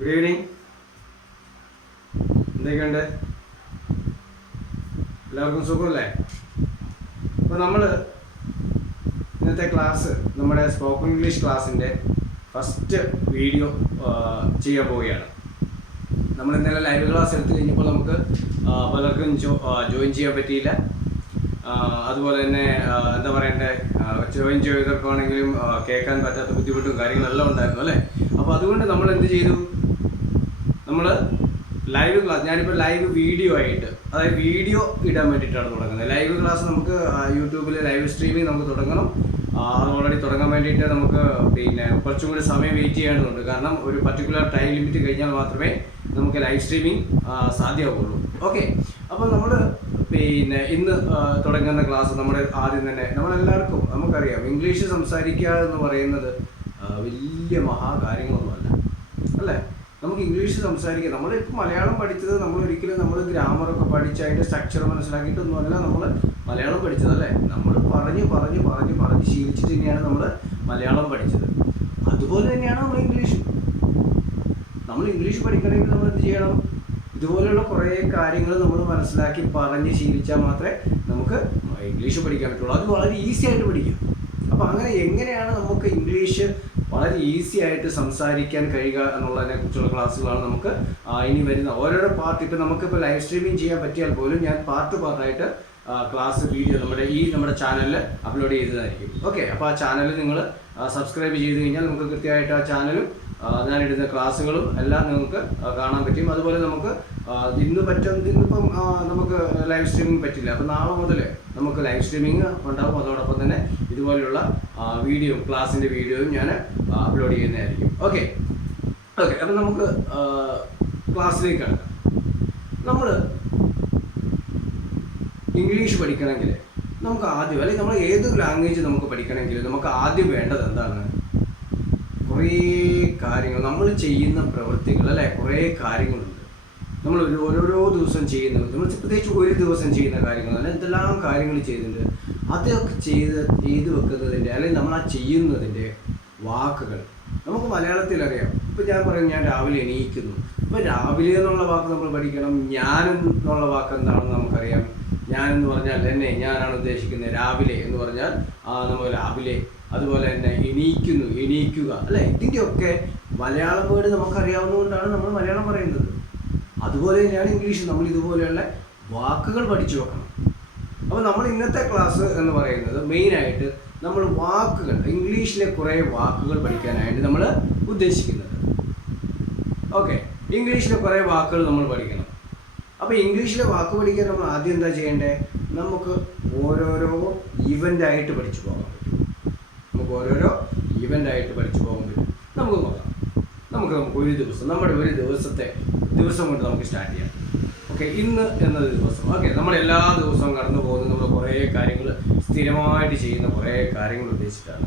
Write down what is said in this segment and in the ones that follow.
Good evening. എന്തൊക്കെയുണ്ട്? എല്ലാവർക്കും സുഖമല്ലേ? അപ്പോൾ നമ്മൾ ഇന്നത്തെ ക്ലാസ് നമ്മുടെ സ്പോക്കൺ ഇംഗ്ലീഷ് ക്ലാസ്സിൻ്റെ ഫസ്റ്റ് വീഡിയോ ചെയ്യാൻ പോവുകയാണ്. നമ്മൾ ഇന്നലെ ലൈവ് ക്ലാസ് എടുത്തു കഴിഞ്ഞപ്പോൾ നമുക്ക് പലർക്കും ജോയിൻ ചെയ്യാൻ പറ്റിയില്ല. അതുപോലെ തന്നെ എന്താ പറയണ്ടേ, ജോയിൻ ചെയ്തവർക്കാണെങ്കിലും കേൾക്കാൻ പറ്റാത്ത ബുദ്ധിമുട്ടും കാര്യങ്ങളെല്ലാം ഉണ്ടായിരുന്നു അല്ലേ. അപ്പോൾ അതുകൊണ്ട് നമ്മൾ എന്ത് ചെയ്തു, നമ്മൾ ലൈവ് ക്ലാസ്, ഞാനിപ്പോൾ ലൈവ് വീഡിയോ ആയിട്ട്, അതായത് വീഡിയോ ഇടാൻ വേണ്ടിയിട്ടാണ് തുടങ്ങുന്നത്. ലൈവ് ക്ലാസ് നമുക്ക് യൂട്യൂബിൽ ലൈവ് സ്ട്രീമിംഗ് നമുക്ക് തുടങ്ങണം. അത് ഓൾറെഡി തുടങ്ങാൻ വേണ്ടിയിട്ട് നമുക്ക് കുറച്ചും കൂടി സമയം വെയിറ്റ് ചെയ്യേണ്ടതുണ്ട്. കാരണം ഒരു പർട്ടിക്കുലർ ടൈം ലിമിറ്റ് കഴിഞ്ഞാൽ മാത്രമേ നമുക്ക് ലൈവ് സ്ട്രീമിംഗ് സാധ്യമാവുള്ളൂ. ഓക്കെ, അപ്പോൾ നമ്മൾ ഇന്ന് തുടങ്ങുന്ന ക്ലാസ് നമ്മുടെ ആദ്യം തന്നെ നമ്മളെല്ലാവർക്കും നമുക്കറിയാം, ഇംഗ്ലീഷ് സംസാരിക്കുക എന്ന് പറയുന്നത് വലിയ മഹാകാര്യങ്ങളൊന്നുമല്ല അല്ലേ. നമുക്ക് ഇംഗ്ലീഷ് സംസാരിക്കുക, നമ്മളിപ്പോൾ മലയാളം പഠിച്ചത് നമ്മൾ ഗ്രാമറൊക്കെ പഠിച്ച് അതിൻ്റെ സ്ട്രക്ചർ മനസ്സിലാക്കിയിട്ടൊന്നുമല്ല നമ്മൾ മലയാളം പഠിച്ചത് അല്ലേ. നമ്മൾ പറഞ്ഞ് ശീലിച്ചിട്ട് തന്നെയാണ് നമ്മൾ മലയാളം പഠിച്ചത്. അതുപോലെ തന്നെയാണ് നമ്മൾ ഇംഗ്ലീഷ് പഠിക്കണമെങ്കിൽ നമ്മൾ എന്ത് ചെയ്യണം, ഇതുപോലെയുള്ള കുറേ കാര്യങ്ങൾ നമ്മൾ മനസ്സിലാക്കി പറഞ്ഞ് ശീലിച്ചാൽ മാത്രമേ നമുക്ക് ഇംഗ്ലീഷ് പഠിക്കാൻ പറ്റുള്ളൂ. അത് വളരെ ഈസി ആയിട്ട് പഠിക്കും. അപ്പോൾ അങ്ങനെ എങ്ങനെയാണ് നമുക്ക് ഇംഗ്ലീഷ് വളരെ ഈസി ആയിട്ട് സംസാരിക്കാൻ കഴിയുക എന്നുള്ളതിനെ കുറിച്ചുള്ള ക്ലാസ്സുകളാണ് നമുക്ക് ഇനി വരുന്ന ഓരോരോ പാർട്ട്. ഇപ്പോൾ നമുക്കിപ്പോൾ ലൈവ് സ്ട്രീമിംഗ് ചെയ്യാൻ പറ്റിയാൽ പോലും ഞാൻ പാർട്ടായിട്ട് ക്ലാസ് വീഡിയോ നമ്മുടെ ചാനലിൽ അപ്ലോഡ് ചെയ്തതായിരിക്കും. ഓക്കെ, അപ്പോൾ ആ ചാനൽ നിങ്ങൾ സബ്സ്ക്രൈബ് ചെയ്ത് കഴിഞ്ഞാൽ നമുക്ക് കൃത്യമായിട്ട് ആ ചാനലും ഞാനിടുന്ന ക്ലാസ്സുകളും എല്ലാം നിങ്ങൾക്ക് കാണാൻ പറ്റും. അതുപോലെ നമുക്ക് ഇന്നിപ്പം നമുക്ക് ലൈവ് സ്ട്രീമിംഗ് പറ്റില്ല. അപ്പോൾ നാളെ മുതൽ നമുക്ക് ലൈവ് സ്ട്രീമിംഗ് ഉണ്ടാകും. അതോടൊപ്പം തന്നെ ഇതുപോലെയുള്ള ക്ലാസ്സിൻ്റെ വീഡിയോയും ഞാൻ അപ്ലോഡ് ചെയ്യുന്നതായിരിക്കും. ഓക്കെ, അപ്പം നമുക്ക് ക്ലാസ്സിലേക്ക് കടക്കാം. നമ്മൾ ഇംഗ്ലീഷ് പഠിക്കണമെങ്കിൽ നമുക്ക് ആദ്യം, അല്ലെങ്കിൽ നമ്മൾ ഏത് ലാംഗ്വേജ് നമുക്ക് പഠിക്കണമെങ്കിൽ നമുക്ക് ആദ്യം വേണ്ടത് എന്താണ്? കുറേ കാര്യങ്ങൾ, നമ്മൾ ചെയ്യുന്ന പ്രവൃത്തികൾ അല്ലേ, കുറേ കാര്യങ്ങളുണ്ട്. നമ്മൾ ഓരോരോ ദിവസം ചെയ്യുന്നത്, നമ്മൾ പ്രത്യേകിച്ച് ഒരു ദിവസം ചെയ്യുന്ന കാര്യങ്ങൾ, അല്ലെങ്കിൽ എന്തെല്ലാം കാര്യങ്ങൾ ചെയ്തിട്ടുണ്ട്, അതൊക്കെ ചെയ്ത് വെക്കുന്നതിൻ്റെ, അല്ലെങ്കിൽ നമ്മൾ ആ ചെയ്യുന്നതിൻ്റെ വാക്കുകൾ നമുക്ക് മലയാളത്തിൽ അറിയാം. ഇപ്പം ഞാൻ പറയും, ഞാൻ രാവിലെ എണീക്കുന്നു. ഇപ്പം രാവിലെ എന്നുള്ള വാക്ക് നമ്മൾ പഠിക്കണം. ഞാൻ എന്നുള്ള വാക്ക് എന്താണെന്ന് നമുക്കറിയാം. ഞാൻ എന്ന് പറഞ്ഞാൽ ഞാനാണ് ഉദ്ദേശിക്കുന്നത്. രാവിലെ എന്ന് പറഞ്ഞാൽ നമ്മൾ രാവിലെ. അതുപോലെ തന്നെ എണീക്കുക അല്ലേ. ഇതിൻ്റെയൊക്കെ മലയാളം വേർഡ് നമുക്കറിയാവുന്നതുകൊണ്ടാണ് നമ്മൾ മലയാളം പറയുന്നത്. അതുപോലെ തന്നെയാണ് ഇംഗ്ലീഷ്. നമ്മൾ ഇതുപോലെയുള്ള വാക്കുകൾ പഠിച്ചു വെക്കണം. അപ്പോൾ നമ്മൾ ഇന്നത്തെ ക്ലാസ് എന്ന് പറയുന്നത് മെയിനായിട്ട് നമ്മൾ വാക്കുകൾ, ഇംഗ്ലീഷിലെ കുറേ വാക്കുകൾ പഠിക്കാനായിട്ട് നമ്മൾ ഉദ്ദേശിക്കുന്നത്. ഓക്കെ, ഇംഗ്ലീഷിലെ കുറേ വാക്കുകൾ നമ്മൾ പഠിക്കണം. അപ്പോൾ ഇംഗ്ലീഷിലെ വാക്ക് പഠിക്കാൻ നമ്മൾ ആദ്യം എന്താ ചെയ്യേണ്ടത്? നമുക്ക് ഓരോരോ ഇവൻ്റായിട്ട് പഠിച്ചു പോകാൻ പറ്റും. ഓരോരോ ഇവൻ്റായിട്ട് പഠിച്ചു പോകാൻ പറ്റും. നമുക്ക് നോക്കാം. നമുക്ക് ഒരു ദിവസം, നമ്മുടെ ഒരു ദിവസം കൊണ്ട് നമുക്ക് സ്റ്റാർട്ട് ചെയ്യാം. ഓക്കെ, ഇന്ന് എന്നത് ദിവസം. ഓക്കെ, നമ്മൾ എല്ലാ ദിവസവും കടന്നു പോകുന്നത് നമ്മൾ കുറേ കാര്യങ്ങൾ സ്ഥിരമായിട്ട് ചെയ്യുന്ന കുറേ കാര്യങ്ങൾ ഉദ്ദേശിച്ചിട്ടാണ്,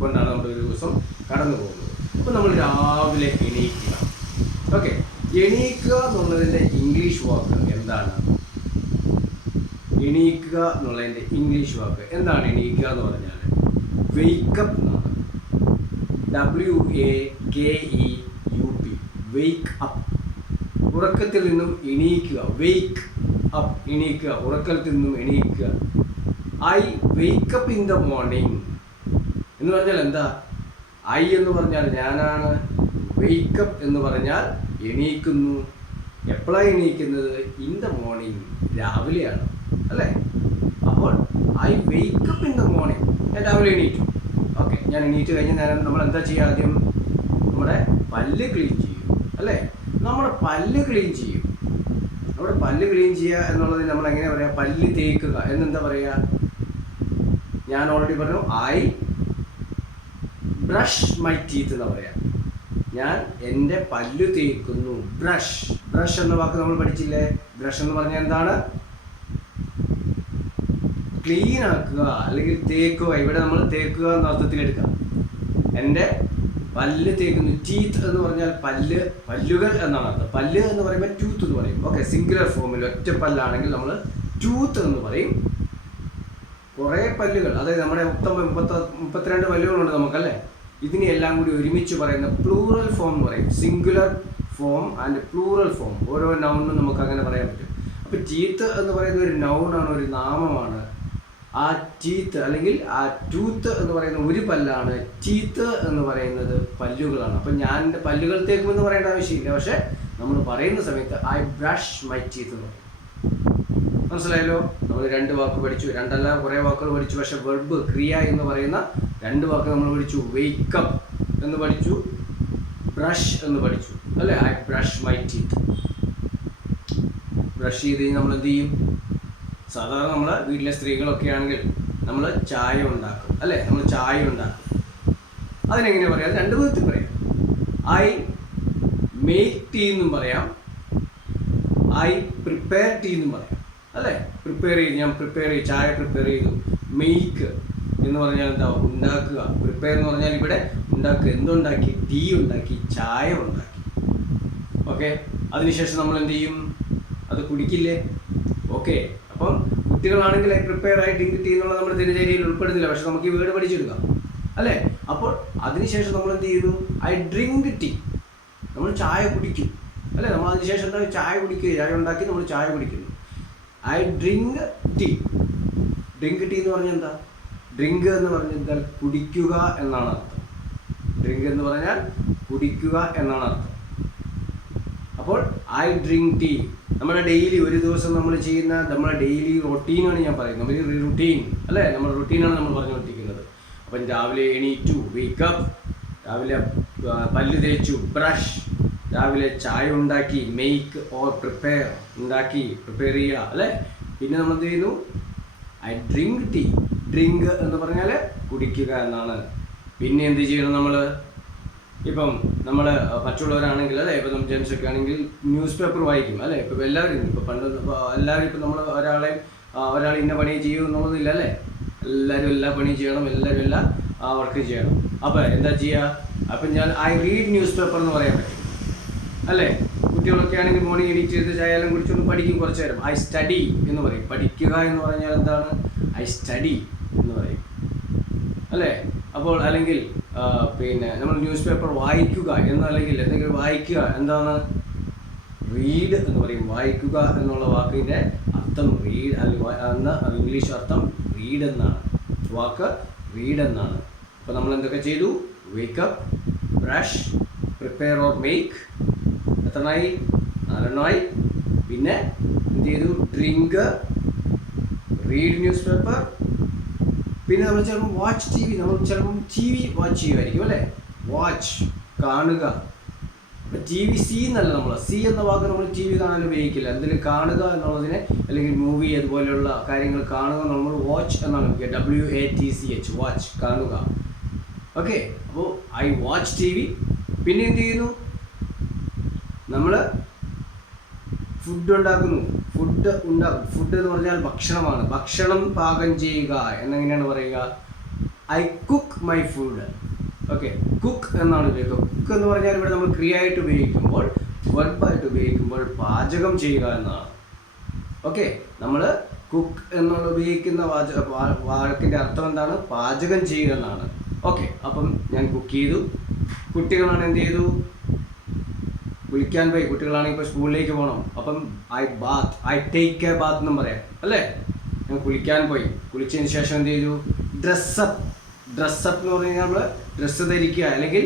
കൊണ്ടാണ് നമ്മുടെ ഒരു ദിവസം കടന്നു പോകുന്നത്. അപ്പോൾ നമ്മൾ രാവിലെ എണീക്കുക. ഓക്കെ, എണീക്കുക എന്നുള്ളതിൻ്റെ ഇംഗ്ലീഷ് വാക്ക് എന്താണ്? എണീക്കുക എന്നുള്ളതിൻ്റെ ഇംഗ്ലീഷ് വാക്ക് എന്താണ്? എണീക്കുക എന്ന് പറഞ്ഞാൽ വെയ്ക്കപ്പ് എന്നാണ്. WAKEUP, wake up. ഉറക്കത്തിൽ നിന്നും എണീക്കുക. വെയ്ക്ക് അപ്പ്, എണീക്കുക, ഉറക്കത്തിൽ നിന്നും എണീക്കുക. I wake up in the morning എന്ന് പറഞ്ഞാൽ എന്താ? ഐ എന്ന് പറഞ്ഞാൽ ഞാനാണ്, വെയ്ക്കപ്പ് എന്ന് പറഞ്ഞാൽ എണീക്കുന്നു. എപ്പോഴാണ് എണീക്കുന്നത്? ഇൻ ദ മോർണിംഗ്, രാവിലെയാണ് അല്ലേ. അപ്പോൾ I wake up in the morning, ഞാൻ രാവിലെ എണീറ്റു. ഓക്കെ, ഞാൻ എണീറ്റ് കഴിഞ്ഞാൽ നമ്മൾ എന്താ ചെയ്യുക? ആദ്യം നമ്മുടെ പല്ല് ക്ലീൻ ചെയ്യും അല്ലേ. നമ്മുടെ പല്ല് ക്ലീൻ ചെയ്യുക എന്നുള്ളത് നമ്മൾ എങ്ങനെ പറയാം? പല്ല് തേക്കുക എന്നെന്താ പറയുക? ഞാൻ ഓൾറെഡി പറഞ്ഞു, ഐ ബ്രഷ് മൈ ടീത്ത് എന്ന് പറയാം. ഞാൻ എൻ്റെ പല്ല് തേക്കുന്നു. ബ്രഷ് എന്ന വാക്ക് നമ്മൾ പഠിച്ചില്ലേ? ബ്രഷ് എന്ന് പറഞ്ഞാൽ എന്താണ്? ക്ലീൻ ആക്കുക അല്ലെങ്കിൽ തേക്കുക. ഇവിടെ നമ്മൾ തേക്കുക എന്ന അർത്ഥത്തിലെടുക്കാം. എൻ്റെ പല്ല് തേക്കുന്നു. ടീത്ത് എന്ന് പറഞ്ഞാൽ പല്ലുകൾ എന്നാണ് അർത്ഥം. പല്ല് എന്ന് പറയുമ്പോൾ ടൂത്ത് എന്ന് പറയും. ഓക്കെ, സിംഗുലർ ഫോമിൽ ഒറ്റ പല്ലാണെങ്കിൽ നമ്മൾ ടൂത്ത് എന്ന് പറയും. കുറേ പല്ലുകൾ, അതായത് നമ്മുടെ 32 പല്ലുകളുണ്ട് നമുക്കല്ലേ. ഇതിനെല്ലാം കൂടി ഒരുമിച്ച് പറയുന്ന പ്ലൂറൽ ഫോം എന്ന് പറയും. Singular form and plural form. ഓരോ നൗണിനും നമുക്ക് അങ്ങനെ പറയാൻ പറ്റും. അപ്പോൾ ടീത്ത് എന്ന് പറയുന്ന ഒരു നൗണാണ്, ഒരു നാമമാണ്. ആ ടീത്ത് അല്ലെങ്കിൽ ആ ടൂത്ത് എന്ന് പറയുന്ന ഒരു പല്ലാണ്. ടീത്ത് എന്ന് പറയുന്നത് പല്ലുകളാണ്. അപ്പം ഞാൻ എൻ്റെ പല്ലുകൾ തേക്കുമെന്ന് പറയേണ്ട ആവശ്യമില്ല. പക്ഷെ നമ്മൾ പറയുന്ന സമയത്ത് ഐ ബ്രഷ് മൈ ടീത്ത് എന്ന് പറയും. മനസ്സിലായല്ലോ? നമ്മൾ 2 വാക്ക് പഠിച്ചു, 2 അല്ല കുറേ വാക്കുകൾ പഠിച്ചു. പക്ഷെ വെർബ് ക്രിയ എന്ന് പറയുന്ന 2 വാക്ക് നമ്മൾ പഠിച്ചു. വേക്കപ്പ് എന്ന് പഠിച്ചു, ബ്രഷ് എന്ന് പഠിച്ചു, അല്ലേ? I brush my teeth. Brush ചെയ്ത് കഴിഞ്ഞാൽ നമ്മൾ എന്ത് ചെയ്യും? സാധാരണ നമ്മൾ വീട്ടിലെ സ്ത്രീകളൊക്കെ ആണെങ്കിൽ നമ്മൾ ചായ ഉണ്ടാക്കും, അല്ലേ? നമ്മൾ ചായ ഉണ്ടാക്കും. അതിനെങ്ങനെയാണ് പറയാം? 2 വിധത്തിൽ പറയാം. ഐ മേക്ക് ടീ എന്നും പറയാം, ഐ പ്രിപ്പയർ ടീ എന്നും പറയാം, അല്ലേ? പ്രിപ്പയർ ചെയ്ത്, ഞാൻ പ്രിപ്പയർ ചെയ്ത് ചായ പ്രിപ്പയർ ചെയ്തു. മെയ്ക്ക് എന്ന് പറഞ്ഞാൽ എന്താ? ഉണ്ടാക്കുക. പ്രിപ്പയർ എന്ന് പറഞ്ഞാൽ ഇവിടെ ഉണ്ടാക്കുക. എന്തുണ്ടാക്കി? ടീ ഉണ്ടാക്കി, ചായ ഉണ്ടാക്കി. ഓക്കെ, അതിനുശേഷം നമ്മൾ എന്ത് ചെയ്യും? അത് കുടിക്കില്ലേ? ഓക്കെ, അപ്പം കുട്ടികളാണെങ്കിൽ പ്രിപ്പയർ ആയി ഡ്രിങ്ക് ടീ എന്നുള്ളത് നമ്മുടെ ദിനചര്യയിൽ ഉൾപ്പെടുന്നില്ല. പക്ഷെ നമുക്ക് ഈ വേർഡ് പഠിച്ചെടുക്കാം, അല്ലേ? അപ്പോൾ അതിനുശേഷം നമ്മൾ എന്ത് ചെയ്യുന്നു? I drink tea. നമ്മൾ ചായ കുടിക്കും, അല്ലേ? നമ്മൾ അതിനുശേഷം എന്താ? ചായ കുടിക്കുക, ചായ ഉണ്ടാക്കി നമ്മൾ ചായ കുടിക്കുന്നു. I drink tea. Drink tea എന്ന് പറഞ്ഞാൽ എന്താ? ഡ്രിങ്ക് എന്ന് പറഞ്ഞാൽ എന്താ? കുടിക്കുക എന്നാണ് അർത്ഥം. ഡ്രിങ്ക് എന്ന് പറഞ്ഞാൽ കുടിക്കുക എന്നാണ് അർത്ഥം. അപ്പോൾ ഐ ഡ്രിങ്ക് ടീ. നമ്മുടെ ഡെയിലി ഒരു ദിവസം നമ്മൾ ചെയ്യുന്ന നമ്മുടെ ഡെയിലി റൊട്ടീനാണ് ഞാൻ പറയുന്നത്. നമ്മൾ റുട്ടീൻ, അല്ലേ? നമ്മുടെ റുട്ടീനാണ് നമ്മൾ പറഞ്ഞുകൊണ്ടിരിക്കുന്നത്. അപ്പം രാവിലെ എണീറ്റു, വേക്കപ്പ്. രാവിലെ പല്ല് തേച്ചു, ബ്രഷ്. രാവിലെ ചായ ഉണ്ടാക്കി, മെയ്ക്ക് ഓർ പ്രിപ്പയർ, ഉണ്ടാക്കി പ്രിപ്പയർ ചെയ്യുക, അല്ലേ? പിന്നെ നമ്മൾ എന്ത് ചെയ്യുന്നു? I drink tea. ഡ്രിങ്ക് എന്ന് പറഞ്ഞാൽ കുടിക്കുക എന്നാണ്. പിന്നെ എന്ത് ചെയ്യണം നമ്മൾ? ഇപ്പം നമ്മൾ മറ്റുള്ളവരാണെങ്കിൽ, അല്ലേ? ഇപ്പം നമ്മൾ ജെൻസൊക്കെ ആണെങ്കിൽ ന്യൂസ് പേപ്പർ വായിക്കും, അല്ലേ? ഇപ്പം എല്ലാവരും, ഇപ്പം പണ്ട് എല്ലാവരും ഇപ്പം നമ്മൾ ഒരാൾ ഇന്ന പണി ചെയ്യും എന്നുള്ളതില്ല, അല്ലേ? എല്ലാവരും എല്ലാ പണിയും ചെയ്യണം, എല്ലാവരും എല്ലാ വർക്ക് ചെയ്യണം. അപ്പം എന്താ ചെയ്യുക? അപ്പം ഞാൻ ഐ റീഡ് ന്യൂസ് പേപ്പർ എന്ന് പറയാൻ പറ്റും, അല്ലേ? കുട്ടികളൊക്കെ ആണെങ്കിൽ മോർണിംഗ് എണീറ്റ് ചെയ്ത് ചായയെല്ലാം കുടിച്ചൊന്ന് പഠിക്കും കുറച്ച് നേരം. ഐ സ്റ്റഡി എന്ന് പറയും. പഠിക്കുക എന്ന് പറഞ്ഞാൽ എന്താണ്? ഐ സ്റ്റഡി എന്ന് പറയും, അല്ലേ? അപ്പോൾ അല്ലെങ്കിൽ പിന്നെ നമ്മൾ ന്യൂസ് പേപ്പർ വായിക്കുക എന്നല്ലെങ്കിൽ എന്തെങ്കിലും വായിക്കുക എന്താണ്? റീഡ് എന്ന് പറയും. വായിക്കുക എന്നുള്ള വാക്കിൻ്റെ അർത്ഥം റീഡ്, അല്ലെങ്കിൽ ഇംഗ്ലീഷ് അർത്ഥം റീഡ് എന്നാണ്. വാക്ക് റീഡ് എന്നാണ്. അപ്പോൾ നമ്മൾ എന്തൊക്കെ ചെയ്തു? Wake up, brush, prepare or make. എത്രണ്ണായി? 4 പിന്നെ എന്ത് ചെയ്തു? Drink, read newspaper. പിന്നെ നമ്മൾ ചിലപ്പോൾ വാച്ച് ടി വി. നമ്മൾ ചിലപ്പം ടി വി വാച്ച് ചെയ്യുമായിരിക്കും, അല്ലേ? വാച്ച്, കാണുക. അപ്പം ടി വി സി എന്നല്ല, നമ്മൾ സി എന്ന വാക്ക് നമ്മൾ ടി വി കാണാൻ ഉപയോഗിക്കില്ല. എന്തെങ്കിലും കാണുക എന്നുള്ളതിനെ, അല്ലെങ്കിൽ മൂവി അതുപോലെയുള്ള കാര്യങ്ങൾ കാണുക നമ്മൾ വാച്ച് എന്നാണ് ഉപയോഗിക്കുക. WATCH, വാച്ച്, കാണുക. ഓക്കെ, അപ്പോൾ ഐ വാച്ച് ടി വി. പിന്നെ എന്ത് ചെയ്യുന്നു? നമ്മൾ ഫുഡ് ഉണ്ടാക്കുന്നു. ഫുഡ് എന്ന് പറഞ്ഞാൽ ഭക്ഷണമാണ്. ഭക്ഷണം പാകം ചെയ്യുക എന്നെങ്ങനെയാണ് പറയുക? I cook my food. Okay, cook എന്നാണ് ഉപയോഗിക്കുക. കുക്ക് എന്ന് പറഞ്ഞാൽ ഇവിടെ നമ്മൾ ക്രിയയായിട്ട് ഉപയോഗിക്കുമ്പോൾ, വെർബായിട്ട് ഉപയോഗിക്കുമ്പോൾ പാചകം ചെയ്യുക എന്നാണ്. ഓക്കെ, നമ്മൾ കുക്ക് എന്നുള്ള ഉപയോഗിക്കുന്ന വാക്കിൻ്റെ അർത്ഥം എന്താണ്? പാചകം ചെയ്യുക എന്നാണ്. ഓക്കെ, അപ്പം ഞാൻ കുക്ക് ചെയ്തു. കുട്ടികളാണ് എന്ത് ചെയ്തു? കുളിക്കാൻ പോയി. കുട്ടികളാണെങ്കിൽ ഇപ്പോൾ സ്കൂളിലേക്ക് പോകണം. അപ്പം ഐ ടേക്ക് എ ബാത്ത് എന്നും പറയാം, അല്ലേ? ഞാൻ കുളിക്കാൻ പോയി. കുളിച്ചതിന് ശേഷം എന്ത് ചെയ്തു? ഡ്രസ്സപ്പ്. ഡ്രസ്സപ്പ് എന്ന് പറഞ്ഞു കഴിഞ്ഞാൽ നമ്മൾ ഡ്രസ്സ് ധരിക്കുക, അല്ലെങ്കിൽ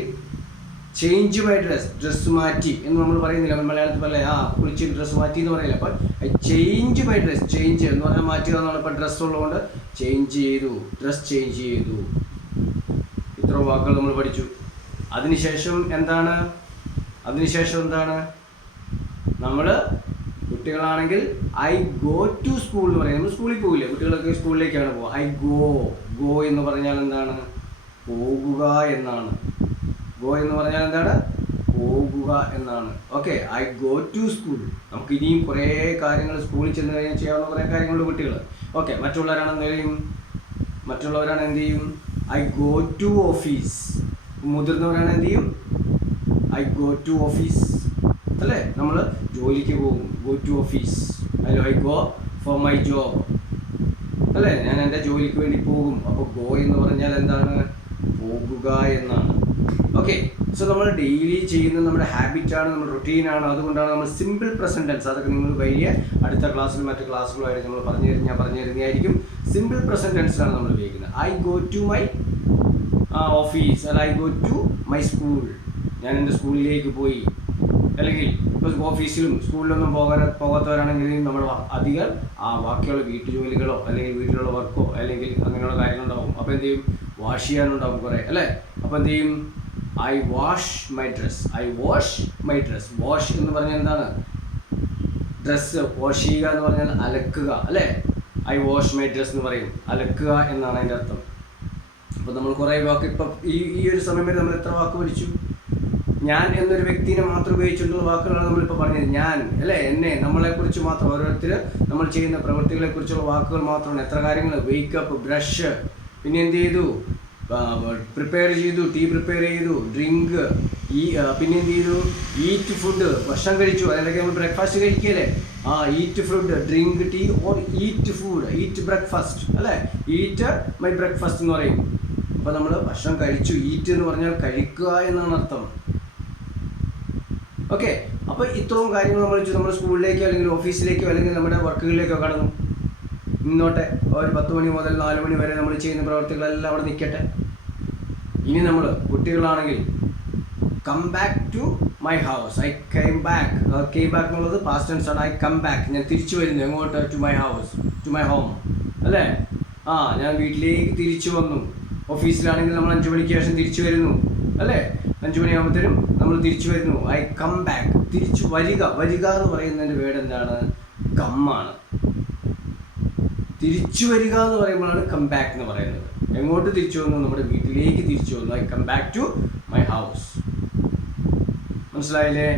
ചേഞ്ച് മൈ ഡ്രസ്സ് മാറ്റി എന്ന് നമ്മൾ പറയുന്നില്ല. മലയാളത്തിൽ പറയാം കുളിച്ച് ഡ്രസ്സ് മാറ്റി എന്ന് പറയില്ല. അപ്പം ചേഞ്ച് മൈ ഡ്രസ്സ്. ചേഞ്ച് എന്ന് പറഞ്ഞാൽ മാറ്റുക എന്നാണ്. ഇപ്പം ഡ്രസ്സ് ഉള്ളതുകൊണ്ട് ചേഞ്ച് ചെയ്തു, ഡ്രസ്സ് ചേഞ്ച് ചെയ്തു. ഇത്ര വാക്കുകൾ നമ്മൾ പഠിച്ചു. അതിനുശേഷം എന്താണ്? നമ്മൾ കുട്ടികളാണെങ്കിൽ ഐ ഗോ ടു സ്കൂൾ എന്ന് പറയും. നമ്മൾ സ്കൂളിൽ പോകില്ലേ? കുട്ടികളൊക്കെ സ്കൂളിലേക്കാണ് പോകുക. ഐ ഗോ എന്ന് പറഞ്ഞാൽ എന്താണ്? പോകുക എന്നാണ്. ഗോ എന്ന് പറഞ്ഞാൽ എന്താണ്? പോകുക എന്നാണ്. Okay, I go to school. നമുക്ക് ഇനിയും കുറേ കാര്യങ്ങൾ സ്കൂളിൽ ചെന്ന് കഴിഞ്ഞാൽ ചെയ്യാവുന്ന കുറേ കാര്യങ്ങളുണ്ട് കുട്ടികൾ. ഓക്കെ, മറ്റുള്ളവരാണ് എന്ത് ചെയ്യും? I go to office. മുതിർന്നവരാണ് എന്ത് ചെയ്യും? ഐ ഗോ ടു ഓഫീസ്, അല്ലേ? നമ്മൾ ജോലിക്ക് പോകും, go to office. I go for my job, അല്ലേ? ഞാൻ എൻ്റെ ജോലിക്ക് വേണ്ടി പോകും. അപ്പോൾ ഗോ എന്ന് പറഞ്ഞാൽ എന്താണ്? പോകുക എന്നാണ്. ഓക്കെ. സോ നമ്മൾ ഡെയിലി ചെയ്യുന്ന നമ്മുടെ ഹാബിറ്റാണ്, നമ്മുടെ റുട്ടീനാണ്. അതുകൊണ്ടാണ് നമ്മൾ സിമ്പിൾ പ്രസൻറ്റ് ടെൻസ്, അതൊക്കെ നിങ്ങൾ വഴിയെ അടുത്ത ക്ലാസ്സിലും മറ്റ് ക്ലാസ്സുകളായിട്ട് നമ്മൾ പറഞ്ഞു തരുന്നതായിരിക്കും. സിമ്പിൾ പ്രസൻറ്റ് ടെൻസിലാണ് നമ്മൾ ഉപയോഗിക്കുന്നത്. I go to my office, അല്ല I go to my school, ഞാൻ എൻ്റെ സ്കൂളിലേക്ക് പോയി. അല്ലെങ്കിൽ ഇപ്പോൾ ഓഫീസിലും സ്കൂളിലൊന്നും പോകാത്തവരാണെങ്കിൽ നമ്മൾ അധികം ബാക്കിയുള്ള വീട്ടുജോലികളോ അല്ലെങ്കിൽ വീട്ടിലുള്ള വർക്കോ അല്ലെങ്കിൽ അങ്ങനെയുള്ള കാര്യങ്ങളുണ്ടാവും. അപ്പോൾ എന്ത് ചെയ്യും, വാഷ് ചെയ്യാനുണ്ടാവും കുറേ അല്ലേ. അപ്പോൾ എന്ത് ചെയ്യും, I wash my dress, I wash my dress. Wash എന്ന് പറഞ്ഞാൽ എന്താണ്, ഡ്രസ്സ് വാഷ് ചെയ്യുക എന്ന് പറഞ്ഞാൽ അലക്കുക അല്ലേ. ഐ വാഷ് മൈ ഡ്രസ് എന്ന് പറയും, അലക്കുക എന്നാണ് അതിൻ്റെ അർത്ഥം. അപ്പോൾ നമ്മൾ കുറേ വാക്ക് ഇപ്പം ഈ ഒരു സമയം വരെ നമ്മൾ എത്ര വാക്ക് പഠിച്ചു? ഞാൻ എന്നൊരു വ്യക്തിനെ മാത്രം ഉപയോഗിച്ചിട്ടുള്ള വാക്കുകളാണ് നമ്മളിപ്പോൾ പറഞ്ഞത്. ഞാൻ അല്ലേ, എന്നെ, നമ്മളെക്കുറിച്ച് മാത്രം, ഓരോരുത്തർ നമ്മൾ ചെയ്യുന്ന പ്രവൃത്തികളെക്കുറിച്ചുള്ള വാക്കുകൾ മാത്രമാണ്. എത്ര കാര്യങ്ങൾ, വേക്കപ്പ്, ബ്രഷ്, പിന്നെ എന്ത് ചെയ്തു, പ്രിപ്പയർ ചെയ്തു, ടീ പ്രിപ്പയർ ചെയ്തു, ഡ്രിങ്ക്, പിന്നെ എന്ത് ചെയ്തു, ഈറ്റ് ഫുഡ്, ഭക്ഷണം കഴിച്ചു. അതിലൊക്കെ നമ്മൾ ബ്രേക്ക്ഫാസ്റ്റ് കഴിക്കുകയല്ലേ. Eat food, drink tea or eat food, eat breakfast അല്ലേ. ഈറ്റ് മൈ ബ്രേക്ക്ഫാസ്റ്റ് എന്ന് പറയും. അപ്പോൾ നമ്മൾ ഭക്ഷണം കഴിച്ചു. ഈറ്റ് എന്ന് പറഞ്ഞാൽ കഴിക്കുക എന്നാണ് അർത്ഥം. ഓക്കെ. അപ്പോൾ ഇത്രയും കാര്യങ്ങൾ നമ്മൾ സ്കൂളിലേക്കോ അല്ലെങ്കിൽ ഓഫീസിലേക്കോ അല്ലെങ്കിൽ നമ്മുടെ വർക്കുകളിലേക്കോ കടന്നു നിന്നോട്ടെ. ഒരു 10 മണി മുതൽ 4 മണി വരെ നമ്മൾ ചെയ്യുന്ന പ്രവർത്തികളെല്ലാം അവിടെ നിൽക്കട്ടെ. ഇനി നമ്മൾ കുട്ടികളാണെങ്കിൽ come back to my house, I came back. Came back എന്നുള്ളത് പാസ്റ്റ് ടെൻസ് ആണ്. ഐ കം ബാക്ക്, ഞാൻ തിരിച്ചു വരുന്നു. എങ്ങോട്ട്? To my house, to my home അല്ലേ. ഞാൻ വീട്ടിലേക്ക് തിരിച്ചു വന്നു. ഓഫീസിലാണെങ്കിൽ നമ്മൾ 5 മണിക്ക് ശേഷം തിരിച്ചു വരുന്നു അല്ലേ. 5 മണിയാകുമ്പോഴത്തേനും നമ്മൾ തിരിച്ചു വരുന്നു. ഐ കം ബാക്ക്, തിരിച്ചു വരിക. വരിക എന്ന് പറയുന്നതിൻ്റെ വേർഡ് എന്താണ്? കമ്മാണ്. തിരിച്ചു വരിക എന്ന് പറയുമ്പോഴാണ് കം ബാക്ക് എന്ന് പറയുന്നത്. എങ്ങോട്ട് തിരിച്ചു വന്നു? നമ്മുടെ വീട്ടിലേക്ക് തിരിച്ചു വന്നു. I come back to my house. മനസ്സിലായില്ലേ?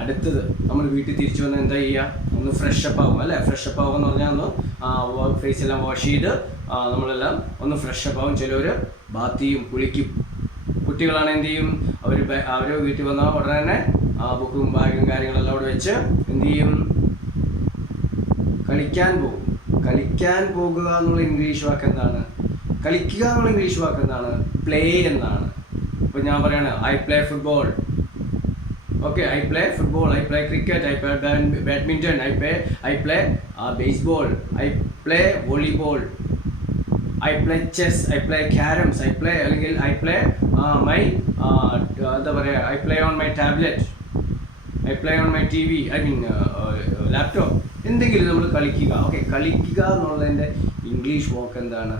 അടുത്തത് നമ്മൾ വീട്ടിൽ തിരിച്ചു വന്നാൽ എന്താ ചെയ്യുക? ഒന്ന് ഫ്രഷപ്പ് ആവും അല്ലേ. ഫ്രഷപ്പ് ആവുക എന്ന് പറഞ്ഞാൽ ഒന്ന് ഫേസ് എല്ലാം വാഷ് ചെയ്ത് നമ്മളെല്ലാം ഒന്ന് ഫ്രഷപ്പ് ആവും. ചിലവർ ബാത്ത് ചെയ്യും, കുളിക്കും. കുട്ടികളാണ് എന്ത് ചെയ്യും, അവർ വീട്ടിൽ വന്നാൽ ഉടനെ തന്നെ ബുക്കും ബാഗും കാര്യങ്ങളെല്ലാം അവിടെ വെച്ച് എന്ത് ചെയ്യും, കളിക്കാൻ പോകും. കളിക്കാൻ പോകുക എന്നുള്ള ഇംഗ്ലീഷ് വാക്ക് എന്താണ്? കളിക്കുക എന്നുള്ള ഇംഗ്ലീഷ് വാക്ക് എന്താണ്? പ്ലേ എന്നാണ്. ഇപ്പോൾ ഞാൻ പറയാണ് I play football. Okay, I play football, I play cricket, I play badminton, I play baseball, I play volleyball, I play chess, I play carroms, I play അല്ലെങ്കിൽ ഐ പ്ലേ മൈ എന്താ പറയുക, I play on my tablet, I play on my T V, I mean laptop. എന്തെങ്കിലും നമ്മൾ കളിക്കുക. Okay, കളിക്കുക എന്നുള്ളതിൻ്റെ English വാക്ക് എന്താണ്?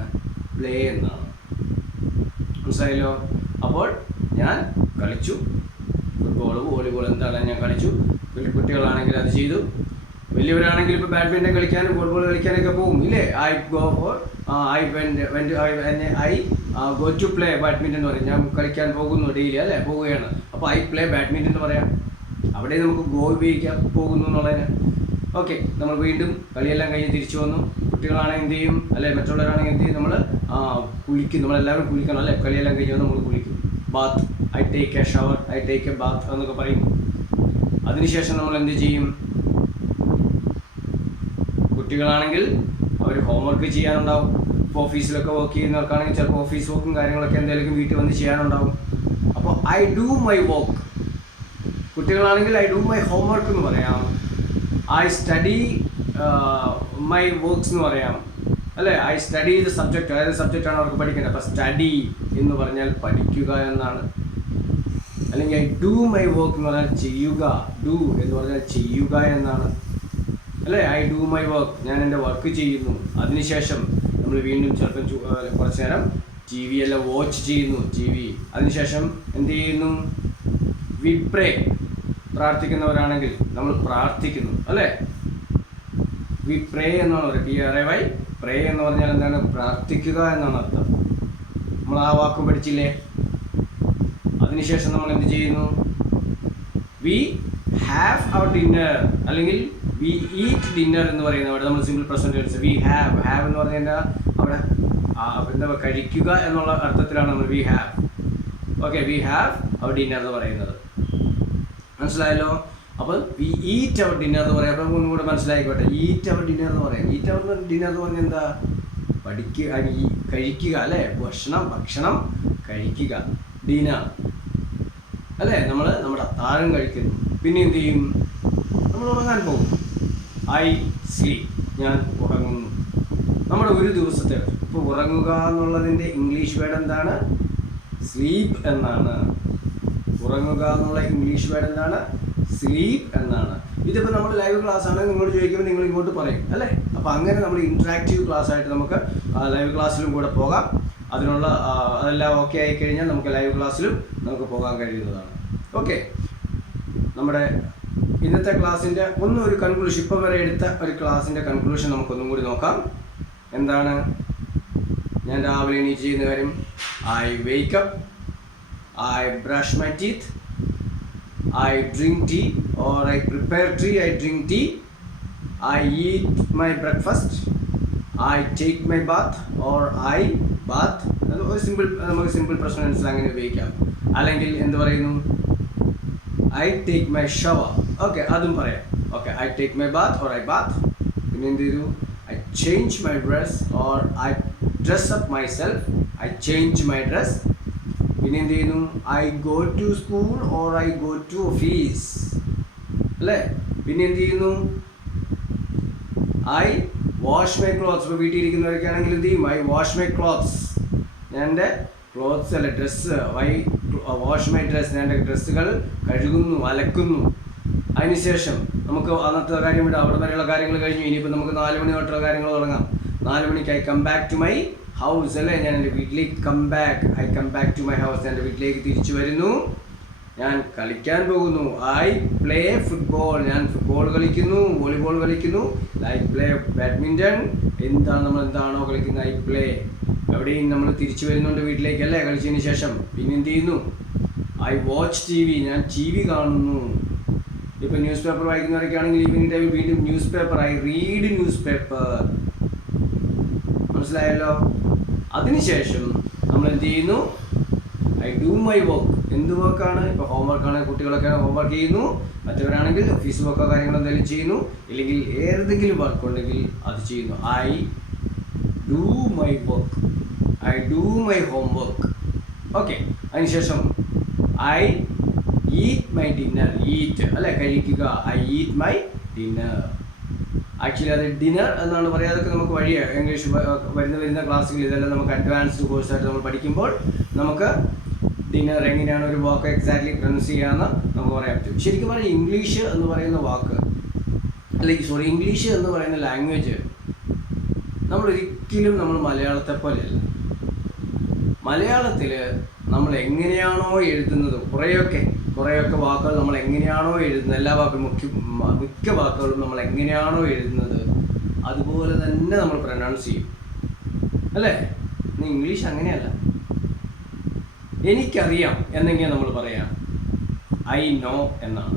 Play എന്നാണ്. മനസ്സിലായല്ലോ? അപ്പോൾ ഞാൻ കളിച്ചു, ഫുട്ബോൾ, വോളിബോൾ എന്താണ് ഞാൻ കളിച്ചു. കുട്ടികളാണെങ്കിൽ അത് ചെയ്തു. വലിയവരാണെങ്കിൽ ഇപ്പോൾ ബാഡ്മിൻ്റൺ കളിക്കാനും ഫുട്ബോൾ കളിക്കാനൊക്കെ പോകും ഇല്ലേ. I go to play badminton എന്ന് പറയും. ഞാൻ കളിക്കാൻ പോകുന്നു, ഡെയിലി അല്ലേ, പോവുകയാണ്. അപ്പോൾ ഐ പ്ലേ ബാഡ്മിൻ്റൺ എന്ന് പറയാം. അവിടെ നമുക്ക് ഗോ ഉപയോഗിക്കാം, പോകുന്നു എന്നുള്ളതിന്. ഓക്കെ, നമ്മൾ വീണ്ടും കളിയെല്ലാം കഴിഞ്ഞ് തിരിച്ചു വന്നു. കുട്ടികളാണെങ്കിൽ എന്ത് ചെയ്യും, അല്ലെ മറ്റുള്ളവരാണെങ്കിൽ എന്ത് ചെയ്യും, നമ്മൾ കുളിക്കും. നമ്മളെല്ലാവരും കുളിക്കണം അല്ലേ. കളിയെല്ലാം കഴിഞ്ഞ് നമ്മൾ കുളിക്കും. Bath, I take a shower, I take a bath എന്നൊക്കെ പറയും. അതിനുശേഷം നമ്മൾ എന്ത് ചെയ്യും? കുട്ടികളാണെങ്കിൽ അവർ ഹോംവർക്ക് ചെയ്യാനുണ്ടാവും. ഇപ്പോൾ ഓഫീസിലൊക്കെ വർക്ക് ചെയ്യുന്നവർക്കാണെങ്കിൽ ചിലപ്പോൾ ഓഫീസ് വർക്കും കാര്യങ്ങളൊക്കെ എന്തെങ്കിലും വീട്ടിൽ വന്ന് ചെയ്യാനുണ്ടാവും. അപ്പോൾ ഐ ഡു മൈ വർക്ക്. കുട്ടികളാണെങ്കിൽ ഐ ഡു മൈ ഹോംവർക്ക് എന്ന് പറയാം. ഐ സ്റ്റഡി മൈ വർക്ക്സ് എന്ന് പറയാം അല്ലേ. ഐ സ്റ്റഡി ദ സബ്ജക്റ്റ്, അതായത് സബ്ജക്റ്റാണ് അവർക്ക് പഠിക്കേണ്ടത്. അപ്പോൾ സ്റ്റഡി എന്ന് പറഞ്ഞാൽ പഠിക്കുക എന്നാണ്. അല്ലെങ്കിൽ ഐ ഡു മൈ വർക്ക് എന്ന് പറഞ്ഞാൽ ചെയ്യുക. ഡു എന്ന് പറഞ്ഞാൽ ചെയ്യുക എന്നാണ് അല്ലേ. ഐ ഡു മൈ വർക്ക്, ഞാൻ എൻ്റെ വർക്ക് ചെയ്യുന്നു. അതിനുശേഷം നമ്മൾ വീണ്ടും ചിലപ്പം കുറച്ച് നേരം ടി വി എല്ലാം വാച്ച് ചെയ്യുന്നു, ടി വി. അതിനുശേഷം എന്ത് ചെയ്യുന്നു? വി പ്രേ. പ്രാർത്ഥിക്കുന്നവരാണെങ്കിൽ നമ്മൾ പ്രാർത്ഥിക്കുന്നു അല്ലേ. വി പ്രേ എന്നാണ് പറയുക. PRAY, പ്രേ എന്ന് പറഞ്ഞാൽ എന്താണ്? പ്രാർത്ഥിക്കുക എന്നാണ് അർത്ഥം. നമ്മൾ ആ വാക്ക് പഠിച്ചില്ലേ. അതിനുശേഷം നമ്മൾ എന്ത് ചെയ്യുന്നു? വി ഹാവ് അവർ ഡിന്നർ, അല്ലെങ്കിൽ വി ഈറ്റ് ഡിന്നർ എന്ന് പറയുന്നത് അവിടെ നമ്മൾ simple present tense. We have എന്ന് പറഞ്ഞാൽ അവിടെ എന്താ കഴിക്കുക എന്നുള്ള അർത്ഥത്തിലാണ് നമ്മൾ we have. Okay, we have our dinner എന്ന് പറയുന്നത്. മനസ്സിലായല്ലോ? അപ്പോൾ വി ഈറ്റ് അവർ ഡിന്നർ എന്ന് പറയാം. അപ്പോൾ ഒന്നും കൂടെ മനസ്സിലായിക്കോട്ടെ. ഈറ്റ് അവർ ഡിന്നർ എന്ന് പറയാം. ഈറ്റ് അവർ ഡിന്നർ എന്ന് പറഞ്ഞാൽ എന്താ? കഴിക്കുക അല്ലേ. ഭക്ഷണം കഴിക്കുക. ഡിന്നർ അല്ലേ? നമ്മൾ നമ്മുടെ അത്താഴം കഴിക്കുന്നു, പിന്നെ എന്ത് ചെയ്യും? നമ്മൾ ഉറങ്ങാൻ പോകും. ഐ സ്ലീപ്പ്, ഞാൻ ഉറങ്ങുന്നു. നമ്മുടെ ഒരു ദിവസത്തെ ഇപ്പോൾ ഉറങ്ങുക എന്നുള്ളതിൻ്റെ ഇംഗ്ലീഷ് വേർഡ് എന്താണ്? സ്ലീപ്പ് എന്നാണ്. ഉറങ്ങുക എന്നുള്ള ഇംഗ്ലീഷ് വേർഡ് എന്താണ്? സ്ലീപ്പ് എന്നാണ്. ഇതിപ്പോൾ നമ്മൾ ലൈവ് ക്ലാസ് ആണ്, നിങ്ങളോട് ചോദിക്കുമ്പോൾ നിങ്ങൾ ഇങ്ങോട്ട് പറയും അല്ലേ? അപ്പോൾ അങ്ങനെ നമ്മൾ ഇൻട്രാക്റ്റീവ് ക്ലാസ് ആയിട്ട് നമുക്ക് ലൈവ് ക്ലാസ്സിലും കൂടെ പോകാം. അതിനുള്ള അതെല്ലാം ഓക്കെ ആയി കഴിഞ്ഞാൽ നമുക്ക് ലൈവ് ക്ലാസ്സിലും നമുക്ക് പോകാൻ കഴിയുന്നതാണ്. ഓക്കെ, നമ്മുടെ ഇന്നത്തെ ക്ലാസ്സിൻ്റെ ഒരു കൺക്ലൂഷൻ, ഇപ്പോൾ വരെ എടുത്ത ഒരു ക്ലാസ്സിൻ്റെ കൺക്ലൂഷൻ നമുക്കൊന്നും കൂടി നോക്കാം. എന്താണ്? ഞാൻ രാവിലെ എണീറ്റ് ചെയ്യുന്ന കാര്യം, I wake up, I brush my teeth, I drink tea or I prepare tea, I drink tea, I eat my breakfast, I take my bath or I bath. ഒരു സിമ്പിൾ പ്രശ്നം മനസ്സിലാങ്ങനെ ഉപയോഗിക്കാം. അല്ലെങ്കിൽ എന്ത് പറയുന്നു? I take my shower. Okay, അതും പറയാം. Okay, I take my bath or I bath. പിന്നെ എന്ത് ചെയ്തു? I change my dress or I dress up myself, I change my dress. പിന്നെ എന്ത് ചെയ്യുന്നു? I go to school or I go to office അല്ലേ? പിന്നെ എന്ത് ചെയ്യുന്നു? I wash my clothes. ഇപ്പോൾ വീട്ടിൽ ഇരിക്കുന്നവരൊക്കെ ആണെങ്കിൽ എന്ത് ചെയ്യും? ഐ വാഷ് മൈ ക്ലോത്ത്സ്, ഞാൻ എൻ്റെ ക്ലോത്ത്സ് അല്ല dress, I wash my dress, ഞാൻ എൻ്റെ ഡ്രസ്സുകൾ കഴുകുന്നു, അലക്കുന്നു. അതിനുശേഷം നമുക്ക് അന്നത്തെ കാര്യം വിടാം, അവിടെ വരെയുള്ള കാര്യങ്ങൾ കഴിഞ്ഞു. ഇനിയിപ്പോൾ നമുക്ക് 4 മണി തൊട്ടുള്ള കാര്യങ്ങൾ തുടങ്ങാം. 4 മണിക്ക് I come back to my house അല്ലേ? ഞാൻ എൻ്റെ വീട്ടിലേക്ക് I come back to my house, ഞാൻ എൻ്റെ വീട്ടിലേക്ക് തിരിച്ചു വരുന്നു. ഞാൻ കളിക്കാൻ പോകുന്നു. ഐ പ്ലേ ഫുട്ബോൾ, ഞാൻ ഫുട്ബോൾ കളിക്കുന്നു, വോളിബോൾ കളിക്കുന്നു. ഐ പ്ലേ ബാഡ്മിൻ്റൺ, നമ്മൾ എന്താണോ കളിക്കുന്നത് ഐ പ്ലേ. എവിടെയും നമ്മൾ തിരിച്ചു വരുന്നുണ്ട് വീട്ടിലേക്ക് അല്ലേ, കളിച്ചതിന് ശേഷം. പിന്നെ എന്ത് ചെയ്യുന്നു? ഐ വാച്ച് ടി വി, ഞാൻ ടി വി കാണുന്നു. ഇപ്പോൾ ന്യൂസ് പേപ്പർ വായിക്കുന്നവരൊക്കെ ആണെങ്കിൽ ഈവനിങ് ടൈമിൽ വീണ്ടും news paper, I read news paper. മനസ്സിലായല്ലോ? അതിനുശേഷം നമ്മൾ എന്ത് ചെയ്യുന്നു? I do my work. എന്ത് വർക്കാണ്? ഇപ്പോൾ ഹോംവർക്കാണ്, കുട്ടികളൊക്കെ ഹോംവർക്ക് ചെയ്യുന്നു. മറ്റവരാണെങ്കിൽ ഓഫീസ് വർക്കോ കാര്യങ്ങളോ എന്തെങ്കിലും ചെയ്യുന്നു, ഇല്ലെങ്കിൽ ഏതെങ്കിലും വർക്ക് ഉണ്ടെങ്കിൽ അത് ചെയ്യുന്നു. I do my work, I do my homework. Okay, അതിനുശേഷം I eat my dinner. Eat അല്ലേ, കഴിക്കുക. I eat my dinner. Actually അത് ഡിന്നർ എന്നാണ് പറയുക. അതൊക്കെ നമുക്ക് വഴിയാണ് ഇംഗ്ലീഷ് വരുന്ന ക്ലാസ്സുകൾ. ഇതെല്ലാം നമുക്ക് അഡ്വാൻസ്ഡ് കോഴ്സായിട്ട് നമ്മൾ പഠിക്കുമ്പോൾ നമുക്ക് ഡിന്നർ എങ്ങനെയാണ് ഒരു വാക്ക് എക്സാക്ട്ലി പ്രൊനൗൺസ് ചെയ്യാമെന്ന് നമുക്ക് പറയാൻ പറ്റും. ശരിക്കും പറഞ്ഞാൽ ഇംഗ്ലീഷ് എന്ന് പറയുന്ന വാക്ക്, അല്ലെങ്കിൽ ഇംഗ്ലീഷ് എന്ന് പറയുന്ന ലാംഗ്വേജ് നമ്മളൊരിക്കലും നമ്മൾ മലയാളത്തെ പോലെയല്ല. മലയാളത്തിൽ നമ്മൾ എങ്ങനെയാണോ എഴുതുന്നത്, കുറേയൊക്കെ വാക്കുകൾ നമ്മൾ എങ്ങനെയാണോ എഴുതുന്നത്, എല്ലാ വാക്കുകളും മിക്ക വാക്കുകളും നമ്മൾ എങ്ങനെയാണോ എഴുതുന്നത് അതുപോലെ തന്നെ നമ്മൾ പ്രൊനൗൺസ് ചെയ്യും അല്ലേ? ഇംഗ്ലീഷ് അങ്ങനെയല്ല. എനിക്കറിയാം എന്നെങ്ങനെ നമ്മൾ പറയാം? ഐ നോ എന്നാണ്.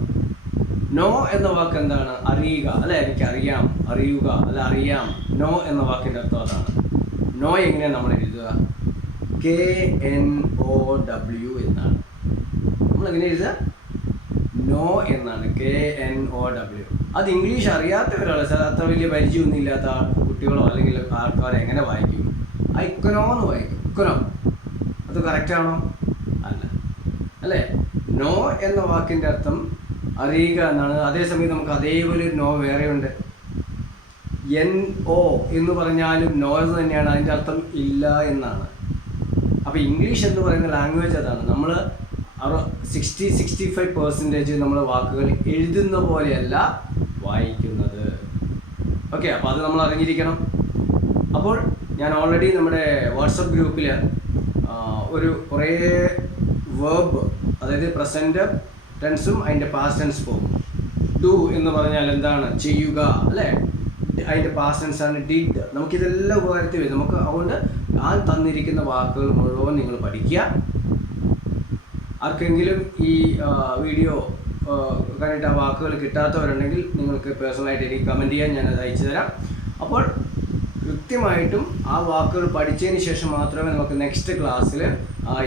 നോ എന്ന വാക്ക് എന്താണ്? അറിയുക അല്ലേ? എനിക്കറിയാം, അറിയുക അല്ല, അറിയാം. നോ എന്ന വാക്കിൻ്റെ അർത്ഥം അതാണ്. നോ എങ്ങനെയാണ് നമ്മൾ എഴുതുക? KNOW എന്നാണ്. നമ്മളെങ്ങനെ എഴുതുക? നോ എന്നാണ്, KNOW. അത് ഇംഗ്ലീഷ് അറിയാത്തവരാണ്, അത്ര വലിയ പരിചയമൊന്നും ഇല്ലാത്ത കുട്ടികളോ അല്ലെങ്കിൽ ആൾക്കാരെ എങ്ങനെ വായിക്കും? ഐക്കനോ എന്ന് വായിക്കും. ഇക്കനോ, അത് കറക്റ്റാണോ? അല്ല അല്ലേ? നോ എന്ന വാക്കിൻ്റെ അർത്ഥം അറിയുക എന്നാണ്. അതേസമയം നമുക്ക് അതേപോലെ ഒരു നോ വേറെയുണ്ട്. NO എന്ന് പറഞ്ഞാലും നോ എന്ന് തന്നെയാണ്, അതിൻ്റെ അർത്ഥം ഇല്ല എന്നാണ്. അപ്പോൾ ഇംഗ്ലീഷ് എന്ന് പറയുന്ന ലാംഗ്വേജ് അതാണ്. നമ്മൾ 60-65% നമ്മൾ വാക്കുകൾ എഴുതുന്ന പോലെയല്ല വായിക്കുന്നത്. ഓക്കെ, അപ്പോൾ അത് നമ്മൾ അറിഞ്ഞിരിക്കണം. അപ്പോൾ ഞാൻ ഓൾറെഡി നമ്മുടെ വാട്സപ്പ് ഗ്രൂപ്പിൽ കുറേ വേർബ്, അതായത് പ്രസൻറ്റ് ടെൻസും അതിൻ്റെ പാസ്റ്റ് ടെൻസ് ഫോം. ഡു എന്ന് പറഞ്ഞാൽ എന്താണ്? ചെയ്യുക അല്ലേ? അതിൻ്റെ പാസ്റ്റ് ടെൻസ് ആണ് ഡിഡ്. നമുക്കിതെല്ലാം ഉപകാരത്തിൽ വരും. നമുക്ക് അതുകൊണ്ട് ആ തന്നിരിക്കുന്ന വാക്കുകൾ മുഴുവൻ നിങ്ങൾ പഠിക്കുക. ആർക്കെങ്കിലും ഈ വീഡിയോ കണ്ടിട്ട് ആ വാക്കുകൾ കിട്ടാത്തവരുണ്ടെങ്കിൽ നിങ്ങൾക്ക് പേഴ്സണലായിട്ട് എനിക്ക് കമൻറ്റ് ചെയ്യാൻ, ഞാനത് അയച്ചു തരാം. അപ്പോൾ കൃത്യമായിട്ടും ആ വാക്കുകൾ പഠിച്ചതിന് ശേഷം മാത്രമേ നമുക്ക് നെക്സ്റ്റ് ക്ലാസ്സിൽ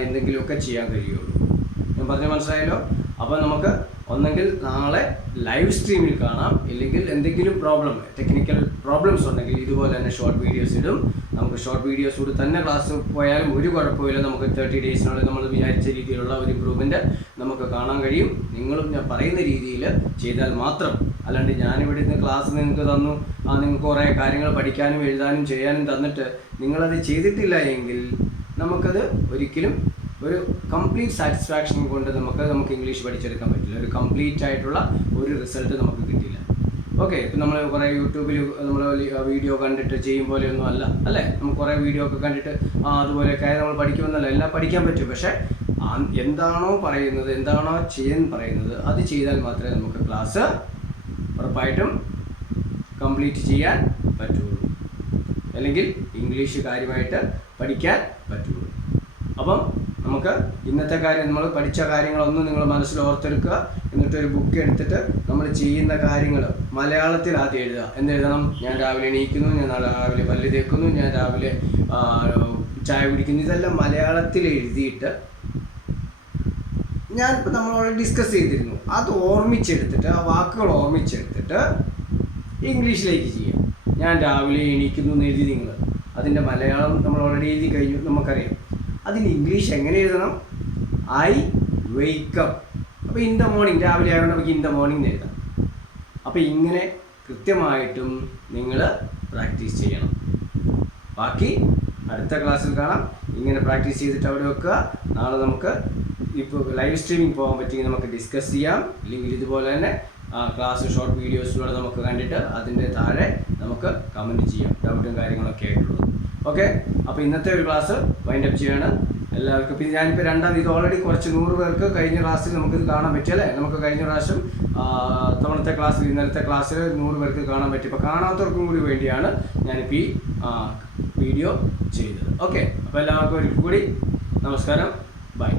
എന്തെങ്കിലുമൊക്കെ ചെയ്യാൻ കഴിയുള്ളൂ. ഞാൻ പറഞ്ഞ മനസ്സിലായല്ലോ? അപ്പോൾ നമുക്ക് ഒന്നെങ്കിൽ നാളെ ലൈവ് സ്ട്രീമിൽ കാണാം, ഇല്ലെങ്കിൽ എന്തെങ്കിലും ടെക്നിക്കൽ പ്രോബ്ലംസ് ഉണ്ടെങ്കിൽ ഇതുപോലെ തന്നെ ഷോർട്ട് വീഡിയോസ് ഇടും. നമുക്ക് ഷോർട്ട് വീഡിയോസ് കൂടി തന്നെ ക്ലാസ് പോയാലും ഒരു കുഴപ്പമില്ല. നമുക്ക് 30 ഡേയ്സിനുള്ളിൽ നമ്മൾ വിചാരിച്ച രീതിയിലുള്ള ഒരു ഇമ്പ്രൂവ്മെൻറ്റ് നമുക്ക് കാണാൻ കഴിയും. നിങ്ങളും ഞാൻ പറയുന്ന രീതിയിൽ ചെയ്താൽ മാത്രം. അല്ലാണ്ട് ഞാനിവിടെ നിന്ന് ക്ലാസ് നിങ്ങൾക്ക് തന്നു, നിങ്ങൾക്ക് കുറേ കാര്യങ്ങൾ പഠിക്കാനും എഴുതാനും ചെയ്യാനും തന്നിട്ട് നിങ്ങളത് ചെയ്തിട്ടില്ല എങ്കിൽ നമുക്കത് ഒരിക്കലും ഒരു കംപ്ലീറ്റ് സാറ്റിസ്ഫാക്ഷൻ കൊണ്ട് നമുക്ക് ഇംഗ്ലീഷ് പഠിച്ചെടുക്കാൻ പറ്റില്ല. ഒരു കംപ്ലീറ്റ് ആയിട്ടുള്ള ഒരു റിസൾട്ട് നമുക്ക് കിട്ടില്ല. ഓക്കെ, ഇപ്പം നമ്മൾ കുറേ യൂട്യൂബിൽ നമ്മൾ വീഡിയോ കണ്ടിട്ട് ചെയ്യും പോലെയൊന്നും അല്ലേ. നമുക്ക് കുറേ വീഡിയോ ഒക്കെ കണ്ടിട്ട് അതുപോലെയൊക്കെ നമ്മൾ പഠിക്കുമെന്നല്ല, എല്ലാം പഠിക്കാൻ പറ്റും. പക്ഷേ എന്താണോ പറയുന്നത്, എന്താണോ ചെയ്യാൻ പറയുന്നത്, അത് ചെയ്താൽ മാത്രമേ നമുക്ക് ക്ലാസ് ഉറപ്പായിട്ടും കംപ്ലീറ്റ് ചെയ്യാൻ പറ്റുള്ളൂ, അല്ലെങ്കിൽ ഇംഗ്ലീഷ് കാര്യമായിട്ട് പഠിക്കാൻ പറ്റുള്ളൂ. അപ്പം നമുക്ക് ഇന്നത്തെ കാര്യം, നമ്മൾ പഠിച്ച കാര്യങ്ങളൊന്നും നിങ്ങൾ മനസ്സിൽ ഓർത്തെടുക്കുക. എന്നിട്ടൊരു ബുക്ക് എടുത്തിട്ട് നമ്മൾ ചെയ്യുന്ന കാര്യങ്ങൾ മലയാളത്തിൽ ആദ്യം എഴുതുക. എന്തെഴുതണം? ഞാൻ രാവിലെ എണീക്കുന്നു, ഞാൻ രാവിലെ പല്ല് തേക്കുന്നു, ഞാൻ രാവിലെ ചായ കുടിക്കുന്നു. ഇതെല്ലാം മലയാളത്തിൽ എഴുതിയിട്ട് ഞാനിപ്പോൾ നമ്മളോട് ഡിസ്കസ് ചെയ്തിരുന്നു, അത് ഓർമ്മിച്ചെടുത്തിട്ട്, ആ വാക്കുകൾ ഓർമ്മിച്ചെടുത്തിട്ട് ഇംഗ്ലീഷിലേക്ക് ചെയ്യാം. ഞാൻ രാവിലെ എണീക്കുന്നു എന്ന് എഴുതി നിങ്ങൾ, അതിൻ്റെ മലയാളം നമ്മൾ ഓൾറെഡി എഴുതി കഴിഞ്ഞു, നമുക്കറിയാം. അതിന് ഇംഗ്ലീഷ് എങ്ങനെ എഴുതണം? I wake up. അപ്പോൾ ഇൻ ദ മോർണിംഗ്, രാവിലെ ആയതുകൊണ്ട് നമുക്ക് ഇൻ ദ മോർണിംഗ് എഴുതാം. അപ്പോൾ ഇങ്ങനെ കൃത്യമായിട്ടും നിങ്ങൾ പ്രാക്ടീസ് ചെയ്യണം. ബാക്കി അടുത്ത ക്ലാസ്സിൽ കാണാം. ഇങ്ങനെ പ്രാക്ടീസ് ചെയ്തിട്ട് അവിടെ വെക്കുക. നാളെ നമുക്ക് ഇപ്പോൾ ലൈവ് സ്ട്രീമിംഗ് പോകാൻ പറ്റിയെങ്കിൽ നമുക്ക് ഡിസ്കസ് ചെയ്യാം. ഇല്ലെങ്കിൽ ഇതുപോലെ തന്നെ ക്ലാസ് ഷോർട്ട് വീഡിയോസിലൂടെ നമുക്ക് കണ്ടിട്ട് അതിൻ്റെ താഴെ നമുക്ക് കമൻറ്റ് ചെയ്യാം, ഡൗട്ടും കാര്യങ്ങളൊക്കെ ആയിട്ടുള്ളത്. ഓക്കെ, അപ്പോൾ ഇന്നത്തെ ഒരു ക്ലാസ് വൈൻഡ് അപ്പ് ചെയ്യാണ് എല്ലാവർക്കും. പിന്നെ ഞാനിപ്പോൾ ഇത് ഓൾറെഡി കുറച്ച് 100 പേർക്ക് കഴിഞ്ഞ ക്ലാസ്സിൽ നമുക്കിത് കാണാൻ പറ്റിയല്ലേ. നമുക്ക് കഴിഞ്ഞ പ്രാവശ്യം തവണത്തെ ക്ലാസ്സിൽ, ഇന്നലത്തെ ക്ലാസ്സിൽ 100 പേർക്ക് കാണാൻ പറ്റി. ഇപ്പോൾ കാണാത്തവർക്കും കൂടി വേണ്ടിയാണ് ഞാനിപ്പോൾ ഈ വീഡിയോ ചെയ്തത്. ഓക്കെ, അപ്പോൾ എല്ലാവർക്കും ഒരിക്കൽ കൂടി നമസ്കാരം, ബൈ.